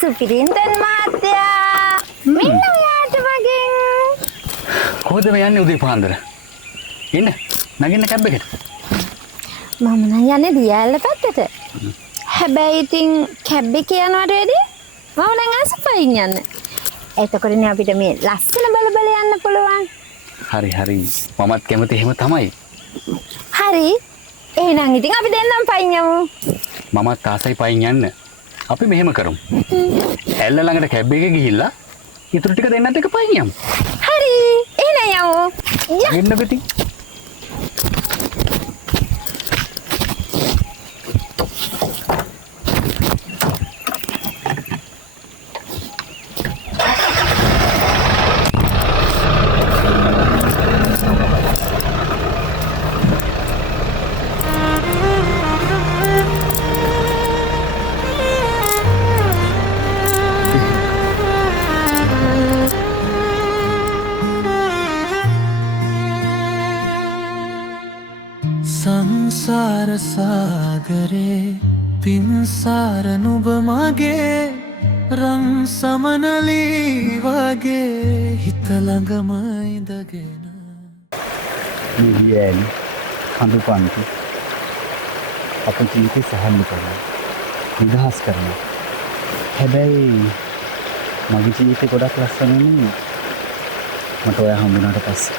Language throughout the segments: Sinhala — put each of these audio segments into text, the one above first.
සුපිරින්තන් මහත්තයා මෙන්න ඔයාට වගේ කොහොමද මේ යන්නේ උදේ පාන්දර? ඉන්න නගින්න කැබ් එකට. මම නම් යන්නේ දියැල පැත්තට. හැබැයි ඉතින් කැබ් එක යනවට වැඩිය මම නම් අසපයින් යන්න. එතකොටනේ අපිට මේ ලස්සන බල බල යන්න පුළුවන්. හරි හරි. මමත් කැමති එහෙම තමයි. හරි. එහෙනම් ඉතින් අපි දෙන්නම් පයින් යමු. මමත් ආසයි පයින් යන්න. අපි මෙහෙම කරමු. ඇල්ල ළඟට කැබ් එකේ ගිහිල්ලා ඉතුරු ටික දෙන්නත් එක පයින් යමු. හරි. එහෙනම් යමු. යන්න බෙති. සංසාර සාගරේ පින්සාර නුඹ මගේ රන් සමනලී වගේ හිත ළඟම ඉඳගෙන නිවියලි කඳු පන්ති අපේ ජීවිතේ සහල්ලු කරනවා නිදහස් කරනවා. හැබැයි මගේ ජීවිතේ ගොඩක් ලස්සනනේ මට ඔයා හම්බුනාට පස්සේ.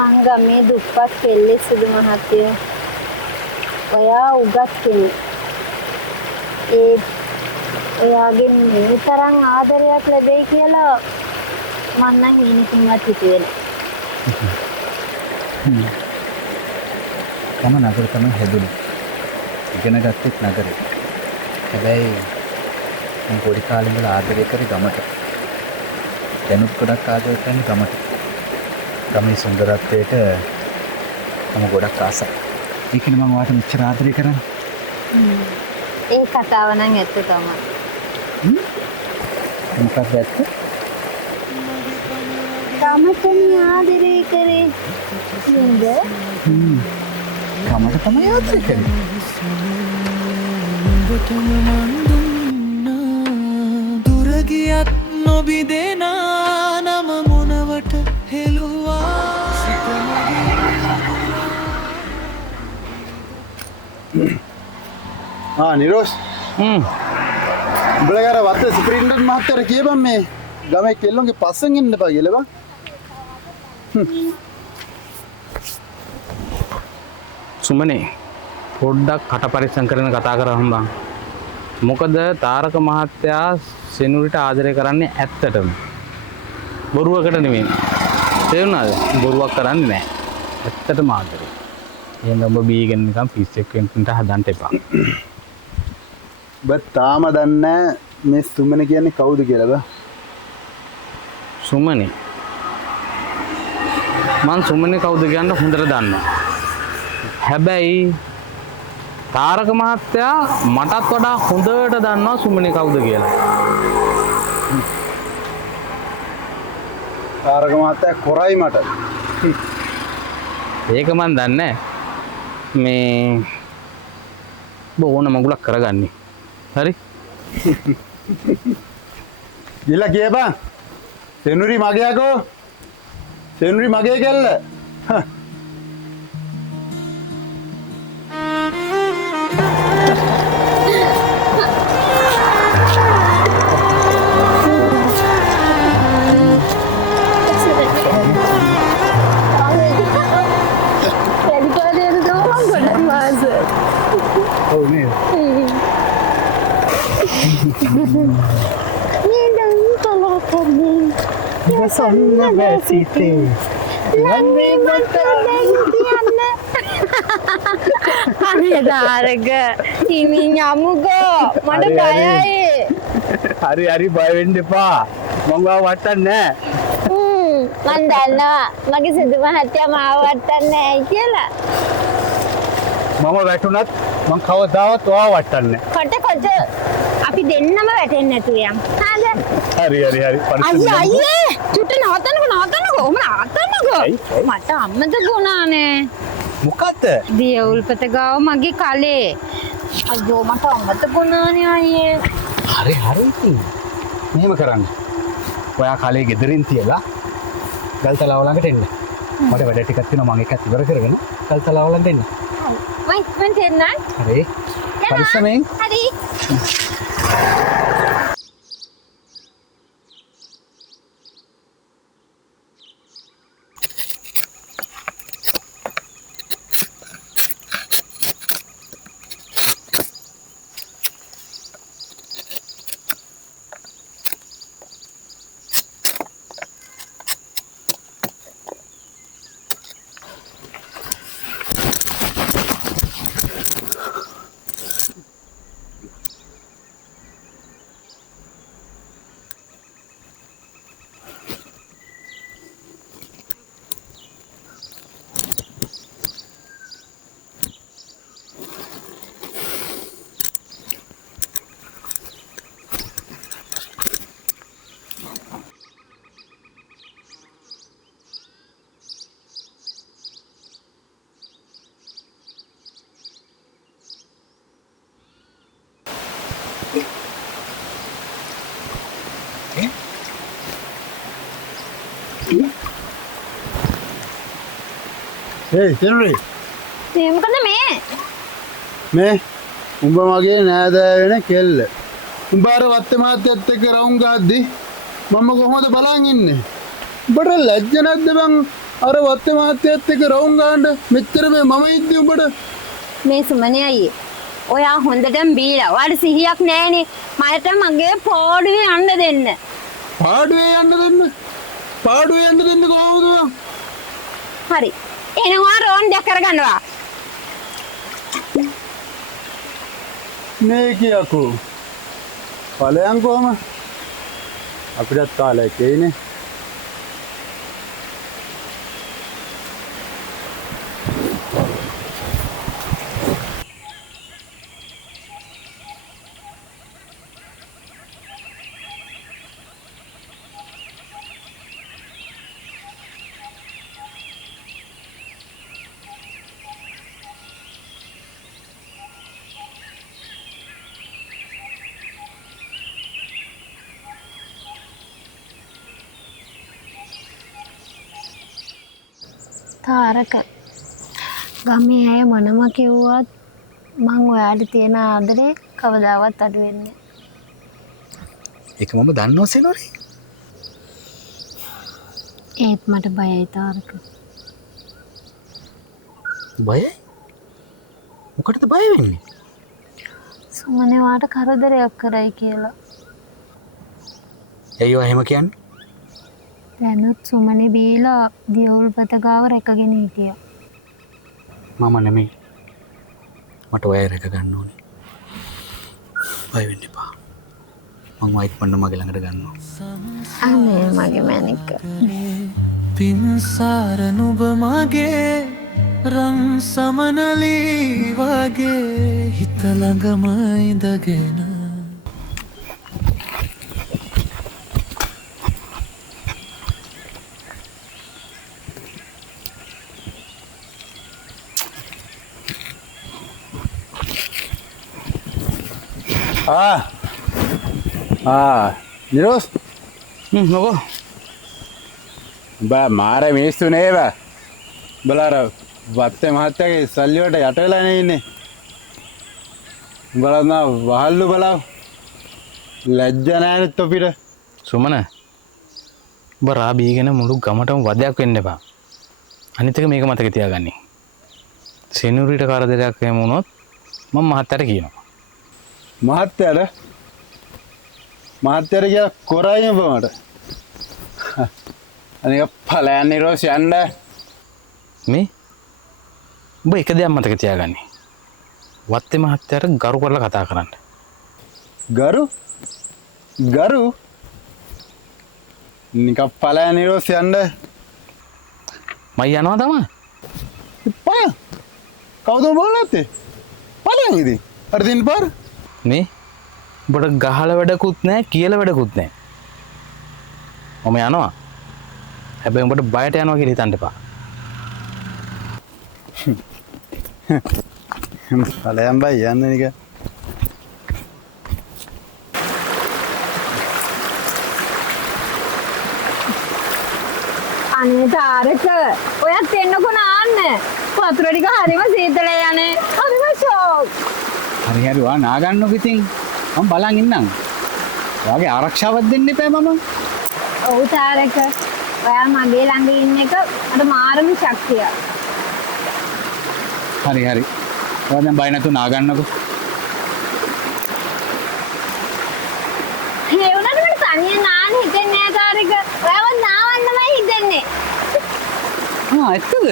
මංගමේ දුප්පත් කෙල්ලේ සුදු මහත්තයෝ. ඔයා උගත් කෙනෙක්. ඔයාගෙන් මේ තරම් ආදරයක් ලැබෙයි කියලා මම නම් ඉනිකින්වත් හිතුවේ නෑ. මම නගර තමයි හැදුනේ. ඉගෙන ගත්තෙත් නගරේ. හැබැයි මම පොඩි කාලේ ඉඳලා ආදරය කරේ ගමට. දැනුත් ගොඩක් ආදරය කරන්නේ ගමට. ගමේ සුන්දරත්වයට මම ගොඩක් ආසයි. ඒකනේ මම වාට මෙච්චර ආදරය කරන්නේ. ඒ කතාව නම් ඇත්ත තමයි. මොකක්ද ඇත්ත? ගමටම ආදරය කරේ නේද? ගමට තමයි ආදරය කරන්නේ. ඔබටම මන් දුන්නා දුර ගියත් නොබිදෙනා නම මොනවට හෙළුවා නිරෝෂ් උඹලගර වත්ත සුපරින්ටන් මහත්තයාට කියපන් මේ ගමේ කෙල්ලොන්ගේ පස්සෙන් එන්න එපා කියලා බං. සුමනේ පොඩ්ඩක් කට පරිස්සම් කරන කතා කරහම් බං. මොකද තාරක මහත්තයා සෙනුරිට ආදරය කරන්නේ ඇත්තටම. බොරුවකට නෙමෙයි. තේරුණාද? බොරුවක් කරන්නේ නැහැ. ඇත්තටම ආදරේ. එහෙනම් ඔබ බීගෙන නිකන් පිස්සෙක් වෙන්න හදන්න එපා. ඔබ තාම දන්නේ මේ සුමන කියන්නේ කවුද කියලා බං. සුමනේ මං සුමනේ කවුද කියන්න හොඳට දන්නවා. හැබැයි තාරක මහත්තයා මටත් වඩා හොඳට දන්නවා සුමනේ කවුද කියලා. තාරක මහත්තයා කොරයි මට. ඒක මන් දන්නේ මේ ඕන මගුලක් කරගන්නේ. හරි? ගිහලා කියපන්. සෙනුරි මගේ යකෝ. සෙනුරි මගේ කෙල්ල. ඔව් නේද? සොන්න වැසිතේ ලන්නේ මට දැන් කියන්න. අනේ දාරක ඉමින් යමුකෝ මට බයයි. හරි හරි බය වෙන්න එපා. මම ගාව වටන්නේ නැහැ. මන් දන්නවා මගේ සුදු මහත්තයා මාව වට්ටන්නේ නැහැ කියලා. මම වැටුණත් මං කවදාවත් ඔයාව වටන්නේ කොට අපි දෙන්නම වැටෙන්නේ නැතුව යම්. හරිද? හරි හරි හරි. අයියේ චුට්ට නවත්තන්නකෝ මට අම්මද ගුණානේ. මොකද්ද? දියවුල්පත ගාව මගේ කලේ අයියෝ මට අමතකුණානේ අයියේ. හරි ඉතින්. මෙහෙම කරන්න. ඔයා කාලේ ගෙදරින් තියලා ගල්තලාව ළඟට එන්න. මට වැඩ ටිකක් තියෙනවා මම එකත් ඉවර කරගෙන ගල්තලාව ළඟට එන්න. මම ඉක්මනට එන්නම්. හරි. පරිස්සමෙන්. හරි. ඒ සෙනරි මේ මොකද මේ? මේ උඹ මගේ නෑදෑ වෙන කෙල්ල. උඹ අර වත්තේ මහත්තයත් එක්ක රවුම් ගහද්දි මම කොහොමද බලන් ඉන්නේ? උඹට ලැජ්ජ නැද්ද බං අර වත්තේ මහත්තයත් එක්ක රවුම් ගහන්න මෙච්චර මේ මම ඉද්දි උඹට? මේ සුමනේ අයියේ. ඔයා හොඳටම බීලා. ඔයාට සිහියක් නැහැනේ. මට මගේ පොඩුවේ යන්න දෙන්න. පාඩුවේ යන්න දෙන්න? පාඩුවේ යන්න දෙන්න කොහොමද? හරි. එනවා රෝන් දෙයක් කරගන්නවා. මේ කියකෝ. ඵලයන් කොහම? අපිටත් කාලයක් එයිනේ. තාරක ගමේ අය මොනම කිව්වත් මං ඔයාට තියෙන ආදරේ කවදාවත් අඩු වෙන්නේ ඒක මම දන්නවා සෙනරි. ඒත් මට බයයි තාරක. බයයි? මොකටද බය වෙන්නේ? සුමනේ වාට කරදරයක් කරයි කියලා. ඇයි ඔය එහෙම කියන්නේ? දැනුත් සුමනේ බීලා දියවුල්පත ගාව රැකගෙන හිටියා. මම නෙමෙයි. මට ඔය රැක ගන්න ඕනේ. බය වෙන්න එපා. මම වයික් පන්න මගේ ළඟට ගන්නවා. අනේ මගේ මැනික. පින්සාර නුඹ මගේ රන් සමනලී වගේ හිත ළඟම ඉඳගෙන නිරෝස් මොකෝ? බා මාර මිනිස්සු නේව. බලර වත්තේ මහත්තයාගේ සල්ලි වලට යට වෙලා නේ ඉන්නේ. බලන්න වහල්ලු බලව. ලැජ්ජ නැහැ තොපිට. සුමන ඔබ රාබීගෙන මුළු ගමටම වදයක් වෙන්න එපා. අනිත් එක මේක මතක තියාගන්න. සෙනුරිට කරදරයක් එහෙම වුණොත් මම මහත්තයාට කියනවා. මහත්තයාට කියලා කොරයි ඔබ මට. අනික ඵලයන් නිරෝෂ යන්න. මේ ඔබ එක දෙයක් මතක තියාගන්න. වත්තේ මහත්තයාට ගරු කරලා කතා කරන්න. ගරු නික ඵලයන් නිරෝෂ යන්න. මම යනවා තමයි. පා කවුද බලන්නේ? ඵලයන් ඉතින් අර දින් පාර මේ ඔබට ගහලා වැඩකුත් නැහැ කියලා වැඩකුත් නැහැ. මම යනවා. හැබැයි උඹට බයට යනවා කියලා හිතන්න එපා. ඵලයන් බයි යන්නේ නික. අනේ තාරක ඔයත් එන්නකෝ නාන්න. වතුර ටික හරිම සීතලේ යන්නේ. හරිම ෂෝක්. හරි හරි වා නාගන්නකො ඉතින්. මම බලන් ඉන්නම්. ඔයාගේ ආරක්ෂාවක් දෙන්න එපා මම. ඔව් තාරක. ඔයා මගේ ළඟ ඉන්න එක මට මාරම ශක්තිය. හරි හරි. ඔයා දැන් බය නැතුව නාගන්නකො. ඒ වුණාට මට තනියෙන් නාන්න හිතෙන්නේ නෑ තාරක. ඔයාවත් නාවන්නමයි හිතෙන්නේ. ඇත්තද?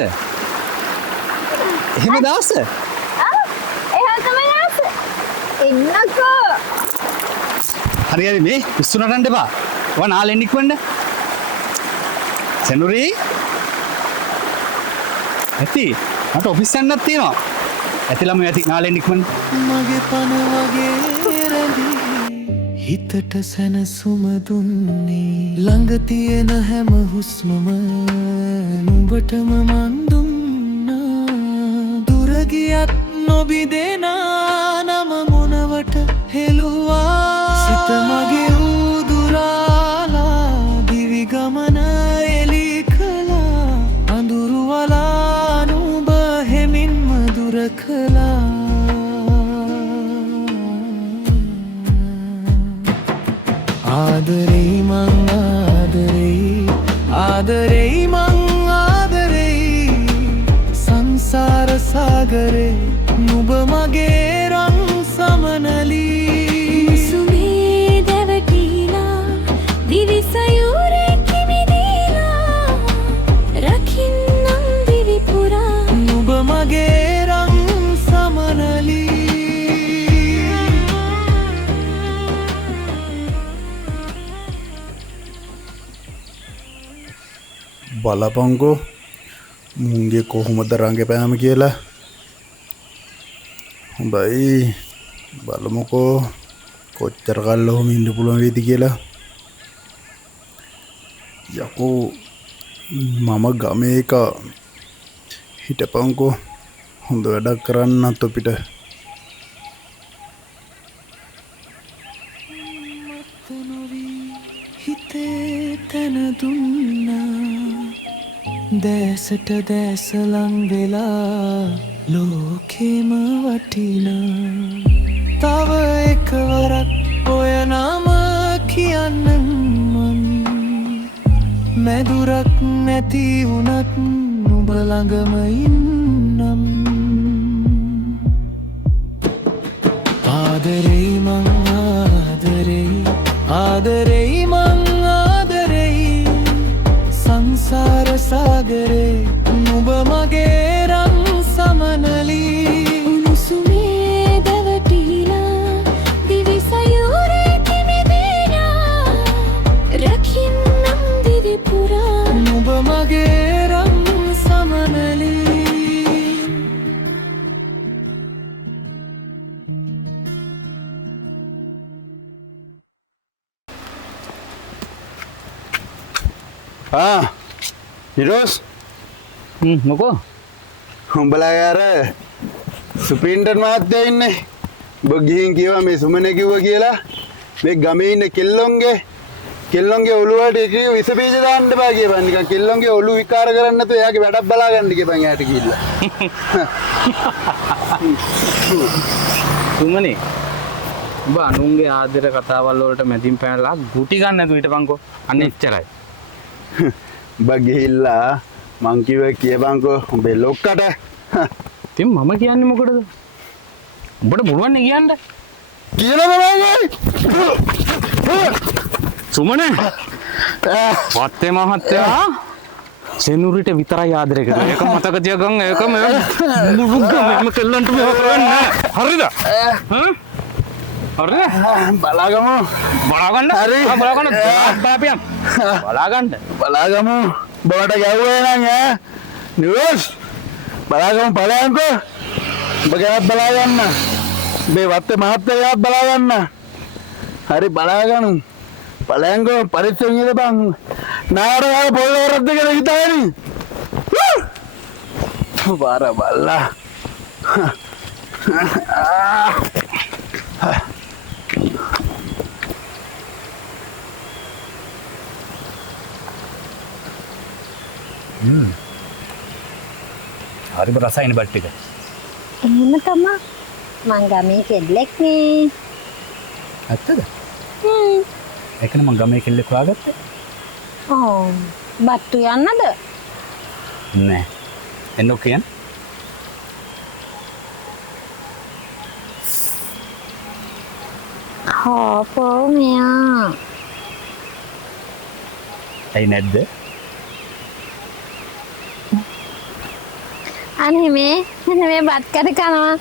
එහෙම දාස? එහෙම තමයි ආස. එන්නකෝ. හරි හරි මේ පිස්සු නටන්න එපා. ඔයා නාලෙන් ඉක්මන්න. සෙනුරි. ඇති මට ඔෆිස් යන්නත් තියෙනවා. ඇතිලම ඇති නාලෙන් ඉක්මන්න. මගේ පන වගේ රැඳී හිතට සැනසුම දුන්නේ ළඟ තියෙන හැම හුස්මම නුඹටම මන් දුන්නා දුර ගියත් නොබිදෙනා නම මොනවට හෙළුවා සිත මගේ උදුරාලා දිවි ගමන එලි කළා අඳුරු වලා නුඹ හෙමින්ම දුර කළා ආදරෙයි මං ආදරෙයි මං ආදරෙයි සංසාර සාගරේ නුඹ මගේ රන් සමනලී සුමේ දැවටිලා දිවි සයුරේ කිමිදීලා රකින්නම් දිවි පුරා නුඹ මගේ රන් සමනලී බලපංකෝ මුන්ගේ කොහොමද රංගපෑම කියලා. හොඳයි බලමුකෝ කොච්චර කල් ඔහොම ඉන්න පුළුවන් වේද කියලා. යකෝ මම ගමේ එක හිටපංකෝ හොඳ වැඩක් කරන්නත් අපිට. හිතේ තැන දුන්නා දැසට දැසලං වෙලා ලෝකෙම වටිනා තව එකවරක් ඔය නම කියන්නම් මං මැදුරක් නැති වුණත් නුඹ ළඟම ඉන්නම් ආදරෙයි මං ආදරෙයි මං ආදරෙයි සංසාර සාගරේ නුඹ මගේ රන් සමනලී උණුසුමේ දැවටිලා දිවි සයුරේ කිමිදීලා රකින්නම් දිවි පුරා නුඹ මගේ රන් සමනලී නිරෝස් මොකෝ උඹලා අර සුපින්ටර් මහත්තයා ඉන්නේ. ඔබ ගිහින් කිව්වා මේ සුමනේ කිව්වා කියලා මේ ගමේ ඉන්න කෙල්ලොන්ගේ ඔළුවට එක විස බීජ දාන්න බෑ කියපන්. නිකන් කෙල්ලොන්ගේ ඔළුව විකාර කරන්න නැතුව එයාගේ වැඩක් බලා ගන්න කියපන් එයාට කියලා. සුමනේ ඔබ අනුන්ගේ ආදර කතාවල් වලට මැදින් පැනලා ගුටි ගන්න නැතුව හිටපන්කෝ. අන්න එච්චරයි. ඔබ ගිහිල්ලා මං කිව්වා කියපන්කෝ උඹේ ලොක්කට. ඉතින් මම කියන්නේ මොකටද? උඹට පුළුවන් නේ කියන්න. කියලා තමයි. සුමනේ වත්තේ මහත්තයා සෙනුරිට විතරයි ආදරය කරන්නේ. ඒක මතක තියාගන්න. ඒක මුරුග්ගම කෙල්ලන්ට මෙහෙම කරන්නේ නැහැ. හරිද? හරිද? බලාගමු. බලාගන්න. හරි. බලාගන්න. බලාපියන්. බලාගන්න. බවට ගැව්වේ නම් නිරෝස් බලාගමු බලයන්කෝ. ඔබ ගැනත් බලාගන්න. මේ වත්තේ මහත්තයා බලාගන්න. හරි බලාගමු. බලයන්කෝ පරිස්සම් ඉඳපන්. නාරගා පොල්වරක් දෙක හිතාගෙන. බාර බල්ලා. හරිම රසයිනේ බත් ටික. එහෙම තමයි. මං ගමේ කෙල්ලෙක් නේ. ඇත්තද? හ්ම්. ඒකනේ මං ගමේ කෙල්ලෙක් හොයාගත්තේ. ඕ බත්තු යන්නද? නෑ. එන්නෝ කියන්නේ? හොපෝ මෙයා. ඇයි නැද්ද? අනේ මේ බත් කඩ කනවා.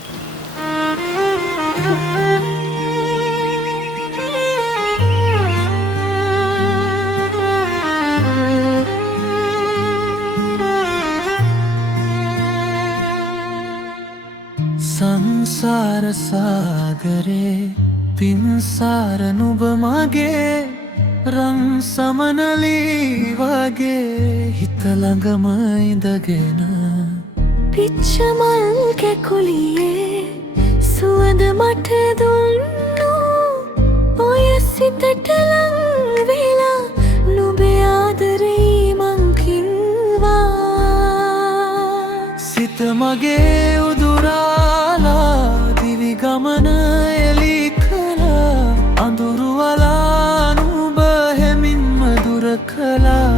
සංසාර සාගරේ පින්සාර නුඹ මගේ රන් සමනලී වගේ හිත ළඟම ඉඳගෙන පිච්චමල් කැකුලියේ සුවඳ මට දුන්නු ඔය සිතට ලං වෙලා නුඹේ ආදරේ මං කිව්වා සිත මගේ උදුරාලා දිවි ගමන එලි කළා අඳුරු වලා නුඹ හැමින්ම දුර කළා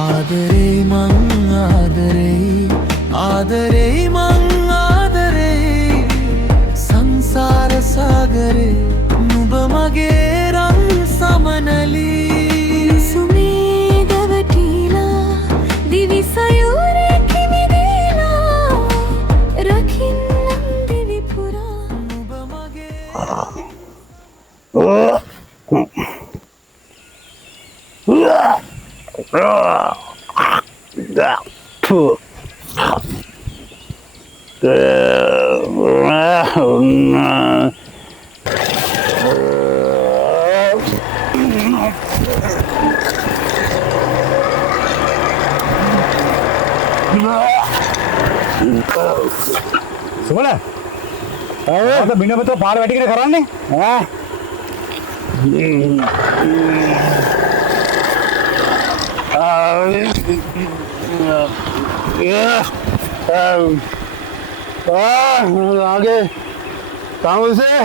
ආදරේ මං ආදරේ මං ආදරේ සංසාර සාගරේ නුඹ මගේ රන් සමනලී සුමේ දවටිලා දිවි සයුරේ කිමිදෙලා රකින්නම් දිවි පුරා නුඹ මගේ සුමන අද බිනපත පාර වැටිගෙන කරන්නේ ඈ ආගේ තමුසේ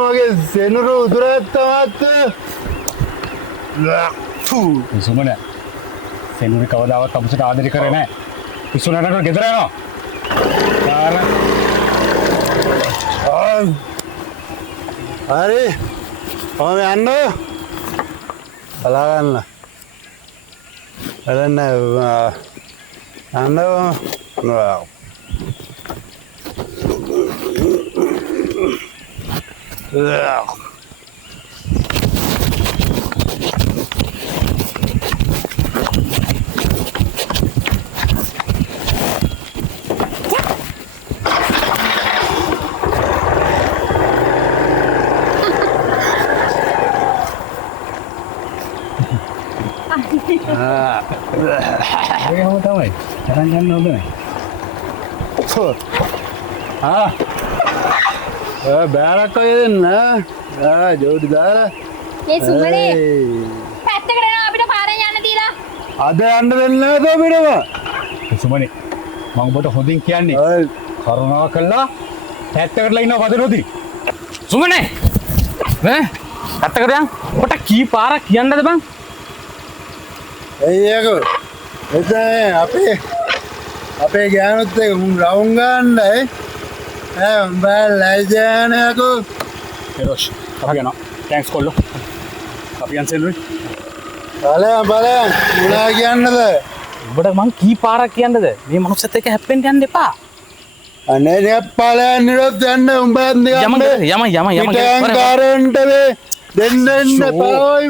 මගේ සෙනුරු උදුරත්තමත් සුමන සෙනුරි කවදාවත් අපසට ආදරය කරේ නැහැ. පිස්සුනකට ගෙදර යනවා. හරි ඔම යන්න බලාගන්න බලන්න යන්න ඒකම තමයි. තරන් ගන්න හොඳ නැහැ. බෑරක් අය දෙන්න ජෝඩි දාලා මේ සුමනේ පැත්තකට යනවා අපිට පාරෙන් යන්න දීලා. අද යන්න දෙන්නේ නැතෝ පිටම සුමනේ මම ඔබට හොඳින් කියන්නේ කරුණාව කළා පැත්තකටලා ඉන්නව වදනෝදී. සුමනේ ඈ පැත්තකට යන් ඔබට කී පාරක් කියන්නද බං? එයකෝ එතන අපේ ගෑනුත් එක මුන් රවුම් ගන්නයි උඹ ලැජ්ජානයකෝ එරොෂ් අපි යනවා. තෑන්ක්ස් කොල්ලෝ. අපි යන් සෙනුරි. බලයන් මොනා කියන්නද ඔබට මං කී පාරක් කියන්නද? මේ මනුස්සයත් එක්ක හැප්පෙන්න යන්න එපා. අනේ නෙප්පාලයන් නිරොත් යන්න උඹත් යම කාරන්ට දෙන්න පාවයි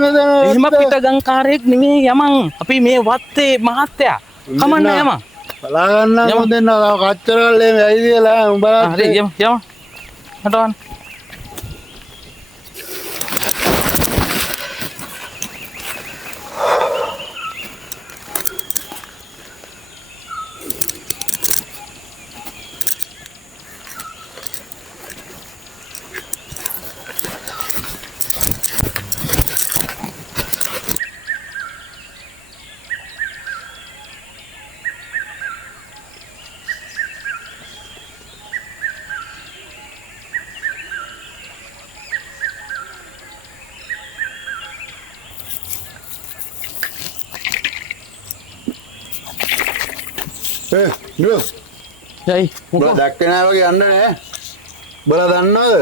එහෙම පිටගංකාරයෙක් නෙමෙයි යමන්. අපි මේ වත්තේ මහත්තයා කමන්න යම. බලාගන්න දෙන්න කච්චර කල්ලේ ඇයිදිලා උඹලා හරි යම හටවන්න. නිරෝස් යයි බලා දැක්කේ නෑ වගේ යන්න නෑ. බලා දන්නවද?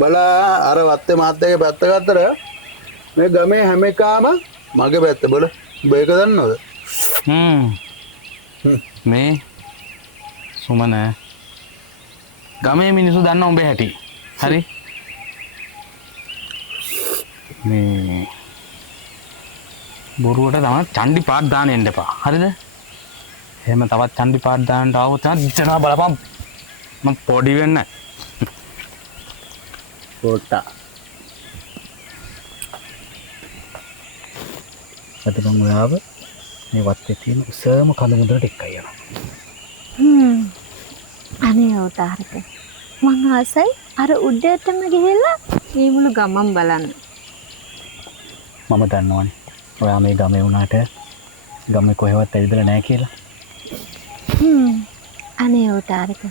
බලා අර වත්තේ මාත්‍යගේ පැත්ත ගත්තට මේ ගමේ හැම එකාම මගේ පැත්ත බල. ඔබ ඒක දන්නවද? මේ සුමන ගමේ මිනිස්සු දන්න උඹේ හැටි. හරි මේ බොරුවට තමයි චණ්ඩි පාට දාන්න එන්න එපා. හරිද? එහෙම තවත් චණ්ඩි පාට දාන්නට ආවොත් තමයි ඉතන බලපන් මම පොඩි වෙන්න. පොට්ටා අතපන් ඔයාව මේ වත්තේ තියෙන උසම කඳ මුදලට එක්කයි යනවා. අනේ අවතාරක මං ආසයි අර උඩටම ගිහිල්ලා මේ මුළු ගමම බලන්න. මම දන්නවනේ ඔයා මේ ගමේ වුණාට ගමේ කොහෙවත් ඇවිදලා නැහැ කියලා. අනේ අවතාරක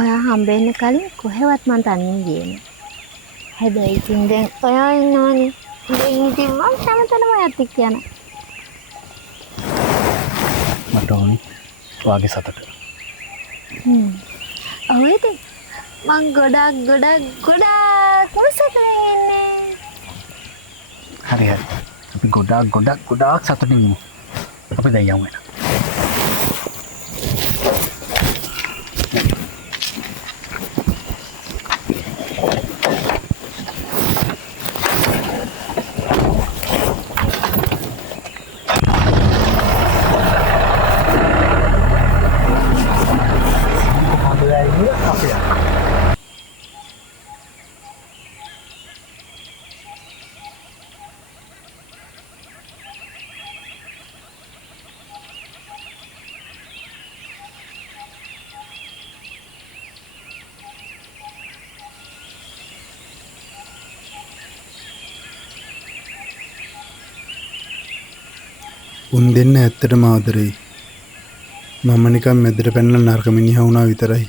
ඔයා හම්බෙන්න කලින් කොහෙවත් මං තනියෙන් ගියේ නෑ. හැබැයි ඉතින් දැන් ඔයා ඉන්නවනේ. දැන් ඉතින් මං තමතනම යත් එක්ක යනවා. මට ඕනේ ඔයාගේ සතට. ඔයද මං ගොඩක් සතුටින් ඉන්නේ. හරි හරි. අපි ගොඩාක් සතුටින් ඉමු. අපි දැන් යමු එන. උන් දෙන්න ඇත්තටම ආදරෙයි. මම නිකන් මැදට පැනලා නරක මිනිහා වුණා විතරයි.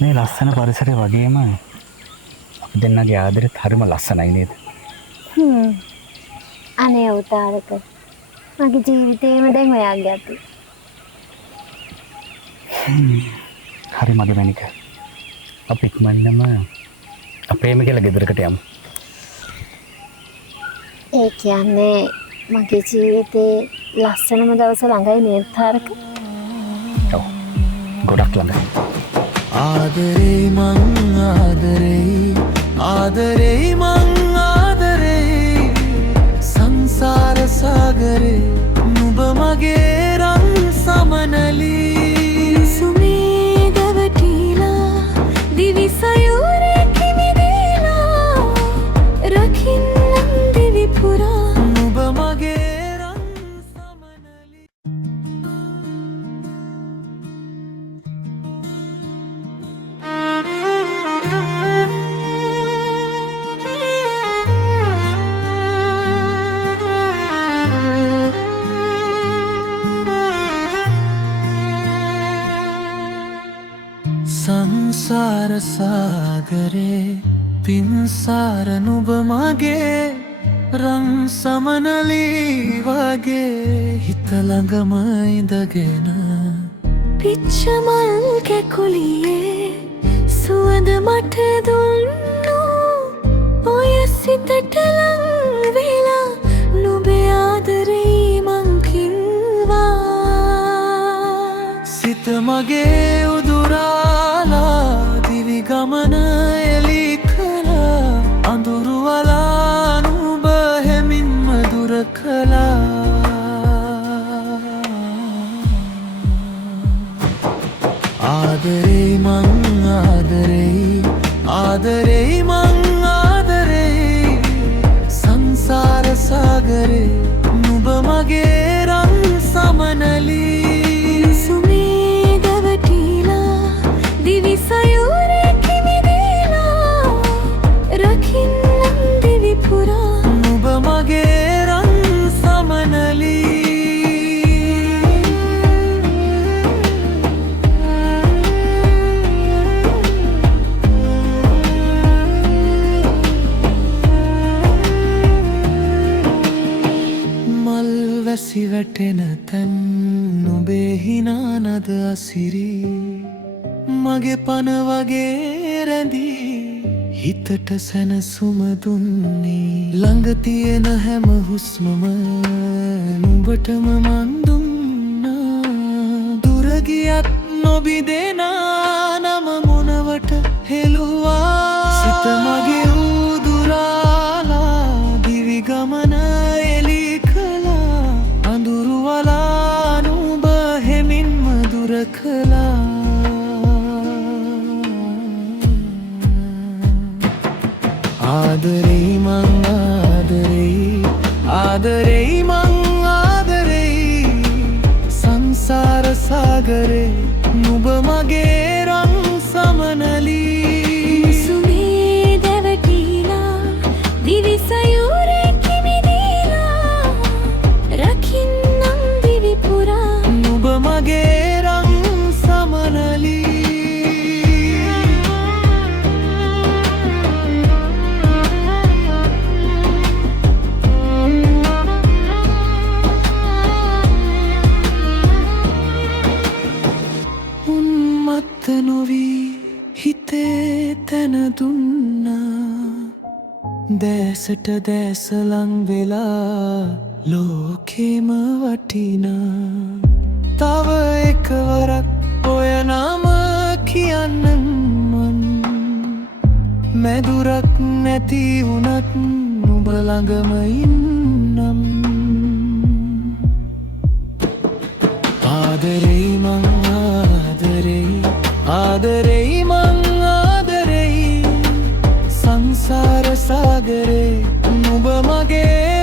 මේ ලස්සන පරිසරය වගේම අපි දෙන්නගේ ආදරෙත් හරිම ලස්සනයි නේද? අනේ අවතාරක මගේ ජීවිතේම දැන් ඔයාගේ අතේ. හරි මගේ මැනික. අපි ඉක්මනටම අපේම කියලා ගෙදරකට යමු. ඒ කියන්නේ මගේ ජීවිතේ ලස්සනම දවස ළඟයි නේද තාරක? ඔව්. ගොඩක් ළඟයි. ආදරේ මං ආදරේ මං ආදරේ සංසාර සාගරේ නුඹ මගේ රන් සමනලී සුමේ දවටිලා දිවි සයුරේ කිමිදීලා රකින්නම් දිවි පුරා නුඹ මගේ රන් සමනලී සංසාර සාගරේ පින්සාර නුඹ මගේ රන් සමනලී වගේ හිත ළඟම ඉඳගෙන පිච්චමල් කැකුලියේ සුවඳ මට දුන්නු ඔය සිතට ලං වෙලා නුඹේ ආදරේ මං කිව්වා සිත මගේ උදුරාලා දිවි ගමන එලි කළා අඳුරු වලා නුඹ හැමින්ම දුර කළා ආදරේ මං ආදරේ මං ආදරේ සංසාර සාගරේ නුඹ මගේ රන් සමනලී සුමේ දවටිලා දිවි සයුරේ කිමිදීලා රකින්නම් දිවි පුරා නුඹ මගේ රන් සමනලී තැන් නුඹේ හිනානද අසිරි මගේ පන වගේ රැඳී හිතට සැනසුම දුන්නේ ළඟ තියෙන හැම හුස්මම නුඹටම මන් දුන්නා දුර ගියත් නොබිදෙනා නම මොනවට හෙළුවා සිත මගේ උදුරාලා දිවි ගමන එලි කළා අඳුරු වලා නුඹ හෙමින්ම දුර කළා ආදරේ මං ආදරේ මං ආදරේ සංසාර සාගරේ නුඹ මගේ රන් සමනලී සුමේ දැවටිලා දිවි සයුරේ කිමිදීලා රකින්නම් දිවි පුරා නුඹ මගේ රන් සමනලී උන්මත්ත නොවී හිතේ තැන දුන්නා දැසට දැස ලං වෙලා ලෝකෙම වටිනා තව එකවරක් ඔය නම කියන්නම් මන් මැදුරක් නැති වුණත් නුඹ ළඟම ඉන්නම් ආදරේ මං ආදරේ මං ආදරේ සංසාර සාගරේ නුඹ මගේ